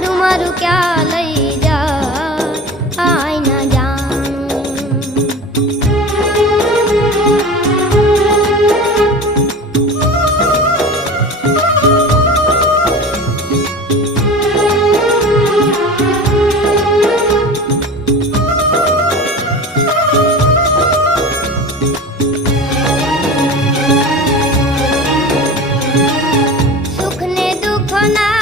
લાડુ મારું ક્યાં લઈ જા આઈ ના જાણું સુખ ને દુઃખ ના